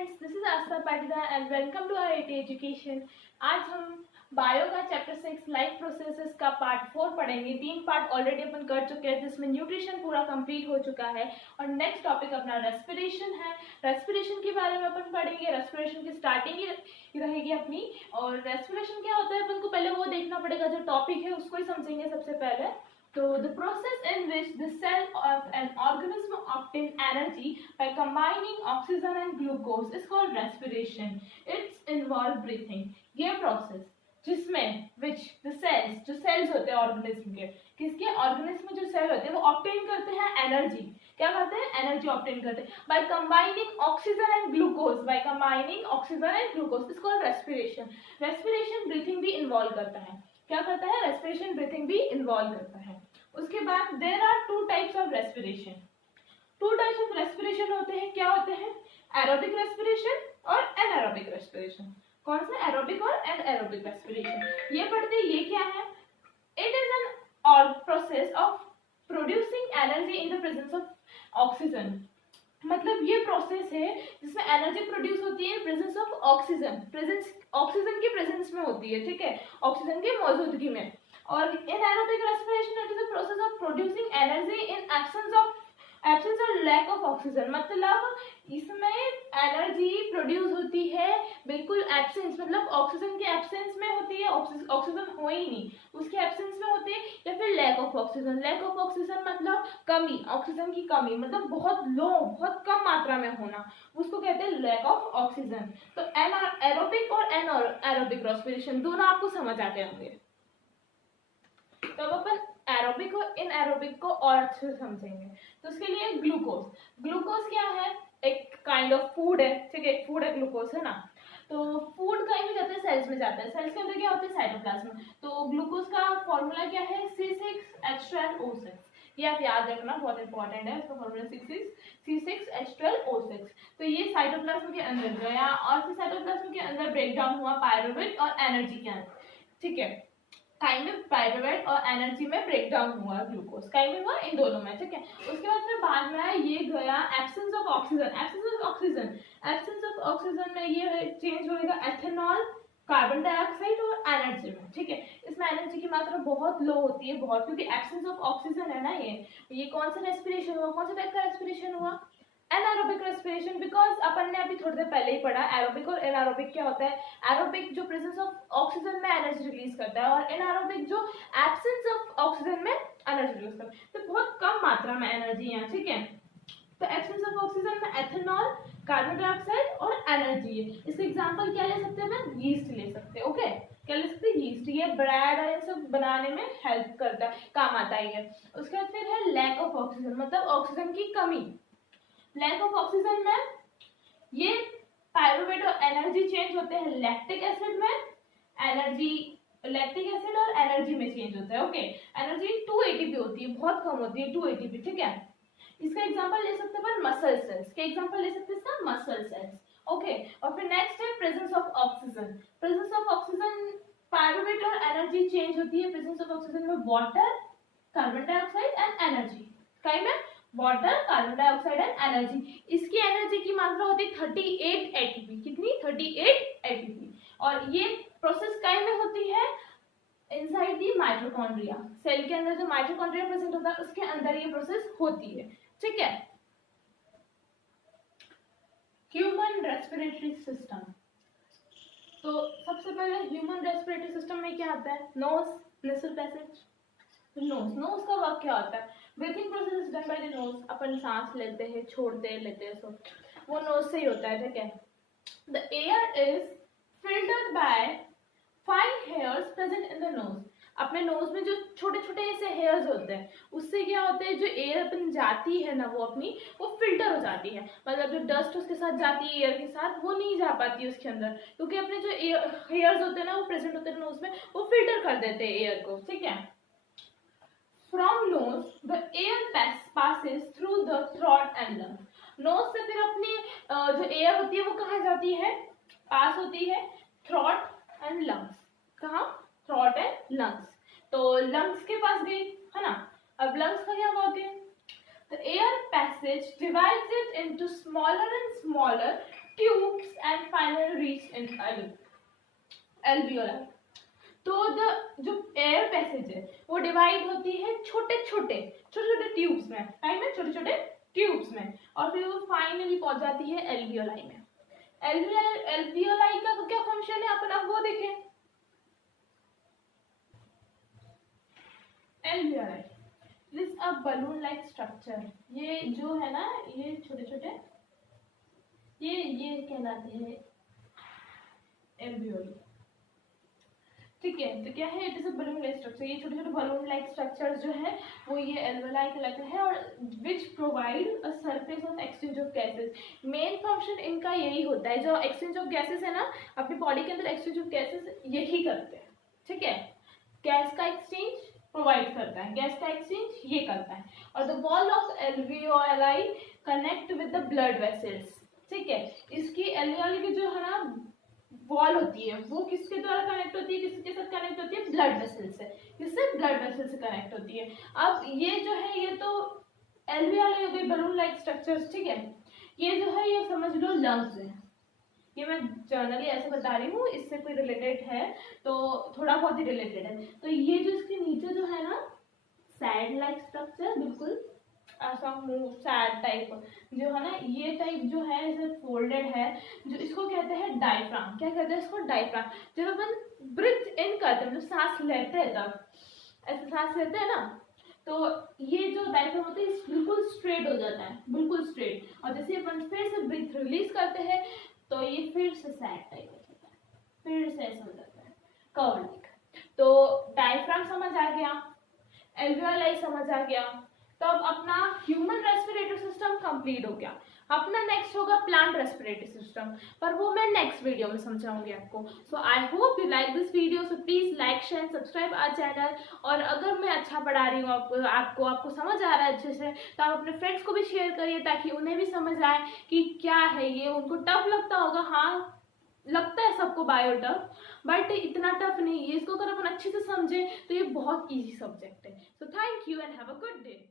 Friends, this is Aastha Patidar and welcome to IIT education. आज हम bio का चैप्टर 6 लाइफ प्रोसेसेस का पार्ट 4 पढ़ेंगे। 3 पार्ट ऑलरेडी अपन कर चुके हैं जिसमें न्यूट्रिशन पूरा कंप्लीट हो चुका है और नेक्स्ट टॉपिक अपना रेस्पिरेशन है। रेस्पिरेशन के बारे में अपन पढ़ेंगे। रेस्पिरेशन की स्टार्टिंग ही रहेगी अपनी। और रेस्पिरेशन क्या होता है अपन को पहले वो देखना पड़ेगा, जो टॉपिक है उसको ही समझेंगे सबसे पहले। So the process in which the cell of an organism obtain energy by combining oxygen and glucose is called respiration. It's involve breathing. ये process जिसमें which the cells, जो cells होते हैं organism के, किसके organism में जो cell होते हैं वो obtain करते हैं energy। क्या करते हैं? energy obtain करते हैं by combining oxygen and glucose. By combining oxygen and glucose is called respiration. Respiration breathing भी involve करता है। क्या करता है? रेस्पिरेशन ब्रीथिंग भी इन्वॉल्व करता है। उसके बाद there are two types of respiration. Two types of respiration होते हैं। क्या होते हैं? एरोबिक रेस्पिरेशन और एनारोबिक रेस्पिरेशन। कौन सा? एरोबिक और एनारोबिक रेस्पिरेशन। ये पढ़ते हैं। ये क्या है? It is an process of producing energy in the presence of oxygen. मतलब ये प्रोसेस है जिसमें एनर्जी प्रोड्यूस होती है presence of oxygen. Presence oxygen की प्रेजेंस में होती है, ठीक है, ऑक्सीजन की मौजूदगी में। और in aerobic respiration it is a process of producing energy in absence और लैक ऑफ ऑक्सीजन। मतलब इसमें एनर्जी प्रोड्यूस होती है बिल्कुल एब्सेंस, मतलब ऑक्सीजन के एब्सेंस में होती है, ऑक्सीजन हो ही नहीं, उसके एब्सेंस में होती है, या फिर lack of oxygen. Lack of oxygen मतलब कमी, ऑक्सीजन की कमी, मतलब बहुत लो, बहुत कम मात्रा में होना, उसको कहते हैं लैक ऑफ ऑक्सीजन। तो एरोबिक और एनारोबिक रेस्पिरेशन दोनों आपको समझ आते होंगे। तो अब अपन एरोबिक और इनएरोबिक को और अच्छे से समझेंगे। तो उसके लिए ग्लूकोज क्या है? एक काइंड ऑफ फूड है, ठीक है, एक फूड है ग्लूकोज, है ना। तो फूड कहीं भी जाता है, सेल्स में जाता है। सेल्स के अंदर क्या होता है? साइटोप्लाज्म। तो ग्लूकोज का फॉर्मूला क्या है? C6H12O6। ये आप याद रखना, बहुत इंपॉर्टेंट है। इसका फॉर्मूला C6H12O6। तो ये साइटोप्लाज्म के अंदर गया और फिर साइटोप्लाज्म के अंदर ब्रेक डाउन हुआ पायरुवेट और एनर्जी के अंदर, ठीक है, काइंड ऑफ पायरुवेट और एनर्जी में ब्रेक डाउन हुआ ग्लूकोज, काइंड में हुआ इन दोनों में, ठीक है। उसके बाद फिर बाद में ये गया absence of oxygen. Absence of oxygen में ये चेंज होएगा एथेनॉल, कार्बन डाइऑक्साइड और एनर्जी में, ठीक है। इसमें एनर्जी की मात्रा बहुत लो होती है, बहुत, क्योंकि एब्सेंस ऑफ ऑक्सीजन है ना। ये कौन सा रेस्पिरेशन हुआ? कौन सा टाइप का रेस्पिरेशन हुआ? Anaerobic respiration. बिकॉज अपन ने अभी थोड़ी देर पहले ही पढ़ा एरोबिक और एनारोबिक क्या होता है। एरोबिक जो प्रेजेंस ऑफ ऑक्सीजन में एनर्जी रिलीज करता है और एनारोबिक जो एब्सेंस ऑफ ऑक्सीजन में एनर्जी रिलीज करता है। तो बहुत कम मात्रा में एनर्जी है, ठीक है। तो एब्सेंस ऑफ ऑक्सीजन में एथेनॉल, कार्बन डाइऑक्साइड और एनर्जी है। इसका एग्जांपल क्या ले सकते हैं? यीस्ट ले सकते हैं, ओके। क्या ले सकते हैं? यीस्ट। ये ब्रेड और ये सब बनाने में हेल्प करता है, काम आता है। उसके बाद फिर है लैक ऑफ ऑक्सीजन, मतलब ऑक्सीजन की कमी। लैक ऑफ ऑक्सीजन में ये पायरुवेट और एनर्जी चेंज होते हैं लैक्टिक एसिड में, लैक्टिक एसिड और एनर्जी में चेंज होता है, ओके। एनर्जी 2 ATP होती है, बहुत कम होती है 2 ATP, ठीक है। इसका एग्जांपल ले सकते हैं मसल सेल्स के, एग्जांपल ले सकते हैं इसका मसल सेल्स, ओके। और फिर नेक्स्ट है presence of oxygen. Presence of oxygen, pyruvate और एनर्जी चेंज होती है प्रेजेंस ऑफ ऑक्सीजन में water, carbon dioxide and energy, kind में water, carbon dioxide and energy. इसकी एनर्जी की मात्रा होती है 38 ATP। कितनी? 38 ATP। और ये प्रोसेस काय में होती है? Inside the mitochondria. सेल के अंदर जो माइटोकॉन्ड्रिया प्रेजेंट होता है उसके अंदर ये प्रोसेस होती है, ठीक है। Human respiratory system. तो सबसे पहले ह्यूमन रेस्पिरेटरी सिस्टम में क्या आता है? Nose, nasal passage. नोज का वर्क क्या होता है? Breathing process is done by the nose. अपन सांस लेते हैं, छोड़ते लेते हैं, सब वो नोज से ही होता है, ठीक है। The air is filtered by fine hairs present in the nose. अपने नोज में जो छोटे छोटे ऐसे हेयर्स होते हैं उससे क्या होता है, जो एयर अपन जाती है ना वो अपनी, वो फिल्टर हो जाती है। मतलब जो डस्ट उसके साथ जाती है एयर के साथ, वो नहीं जा पाती है उसके अंदर, क्योंकि अपने जो हेयर्स होते हैं ना वो प्रेजेंट होते हैं नोज में, वो फिल्टर कर देते हैं एयर को, ठीक है। From nose, the air passes through the throat and lungs. Nose से फिर अपनी जो एयर होती है वो कहाँ जाती है? पास होती है थ्रॉट एंड लंग्स। कहाँ? Throat and lungs. तो लंग्स के पास गई, है ना। अब लंग्स का क्या वर्क है? The air passage divides it into smaller and smaller tubes and finally reach in alveoli. तो जो एयर पैसेज है वो डिवाइड होती है छोटे छोटे ट्यूब्स में, राइट में, छोटे छोटे ट्यूब्स में, और फिर वो फाइनली पहुंच जाती है एल्वियोलाई में। एल्वियोलाई का क्या फंक्शन है अपन अब वो देखें। Alveoli this a balloon like structure, ये जो है ना ये छोटे छोटे ये कहलाते हैं एल्वियोली, ठीक है। तो क्या है, it is a balloon like structure, ये छोटे छोटे बलून लाइक स्ट्रक्चर जो है वो ये एल्वेलाई कहलाते हैं, और which provide a surface of exchange of gases. Main function इनका यही होता है, जो एक्सचेंज ऑफ गैसेस है ना अपनी बॉडी के अंदर, एक्सचेंज ऑफ गैसेस यही करते हैं, ठीक है। गैस का एक्सचेंज प्रोवाइड करता है, गैस का एक्सचेंज ये करता है। और the wall of alveoli connect with the blood vessels, ठीक है। इसकी एल्वियोलाई की जो है ना वॉल होती है वो किसके द्वारा कनेक्ट होती है, किसके साथ कनेक्ट होती है, ब्लड वेसल से, किससे, ब्लड वेसल से कनेक्ट होती है। अब ये जो है ये तो एल्वियोलाई हो गई बलून लाइक स्ट्रक्चर्स, ठीक है। ये जो है ये समझ लो लंग्स है, ये मैं जनरली ऐसे बता रही हूँ, इससे कोई रिलेटेड है तो थोड़ा बहुत ही रिलेटेड है। तो ये जो इसके नीचे जो है ना सैड लाइक स्ट्रक्चर, बिल्कुल ऐसा मुंह सैड टाइप जो है ना, ये टाइप जो है इसे फोल्डेड है, जो इसको कहते हैं डायफ्राम। क्या कहते हैं इसको, डायफ्राम। जब अपन ब्रीथ इन करते हैं मतलब सांस लेते हैं, तब ऐसे सांस लेते हैं ना, तो ये जो डायफ्राम होता है बिल्कुल स्ट्रेट हो जाता है, बिल्कुल स्ट्रेट। और जैसे अपन फिर से ब्रीथ रिलीज करते हैं तो ये फिर से सैड टाइप हो जाता है, फिर से ऐसा हो जाता है कर्व लाइक। तो डायफ्राम समझ आ गया, एल्वियोलाई समझ आ गया, तब अपना ह्यूमन रेस्पिरेटरी सिस्टम कंप्लीट हो गया। अपना नेक्स्ट होगा प्लांट रेस्पिरेटरी सिस्टम, पर वो मैं नेक्स्ट वीडियो में समझाऊंगी आपको। So I hope you like this video, so please like share subscribe our channel. और अगर मैं अच्छा पढ़ा रही हूँ आपको समझ आ रहा है अच्छे से, तो आप अपने फ्रेंड्स को भी शेयर करिए ताकि उन्हें भी समझ आए कि क्या है ये। उनको टफ लगता होगा, हाँ लगता है सबको बायो टफ, बट इतना टफ नहीं है। इसको अगर अपन अच्छे से समझे तो ये बहुत ईजी सब्जेक्ट है। So thank you and have a good day.